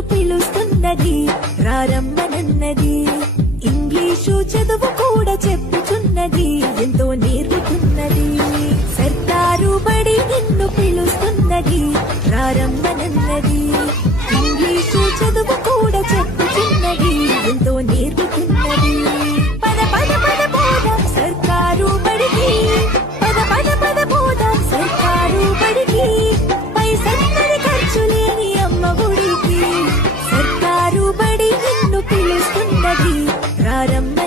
నిన్ను పిలుస్తున్నది రారమ్మనన్నది. ఇంగ్లీషు చదువు కూడా చెప్పుచున్నది ఎంతో నేర్పుతున్నది. సర్కారు బడి నిన్ను పిలుస్తున్నది రారమ్మనన్నది. ఇంగ్లీషు చదువు కూడా చెప్పుచున్నది ఎంతో నేర్పుతున్నది. పద పద పద పోదాం సర్కారు బడికి, పద పద పద పోదాం సర్కారు బడికి. పైసన్నది ఖర్చు లేని అమ్మ గుడికి. సర్కారు బడి నిన్ను పిలుస్తున్నది రారమ్మ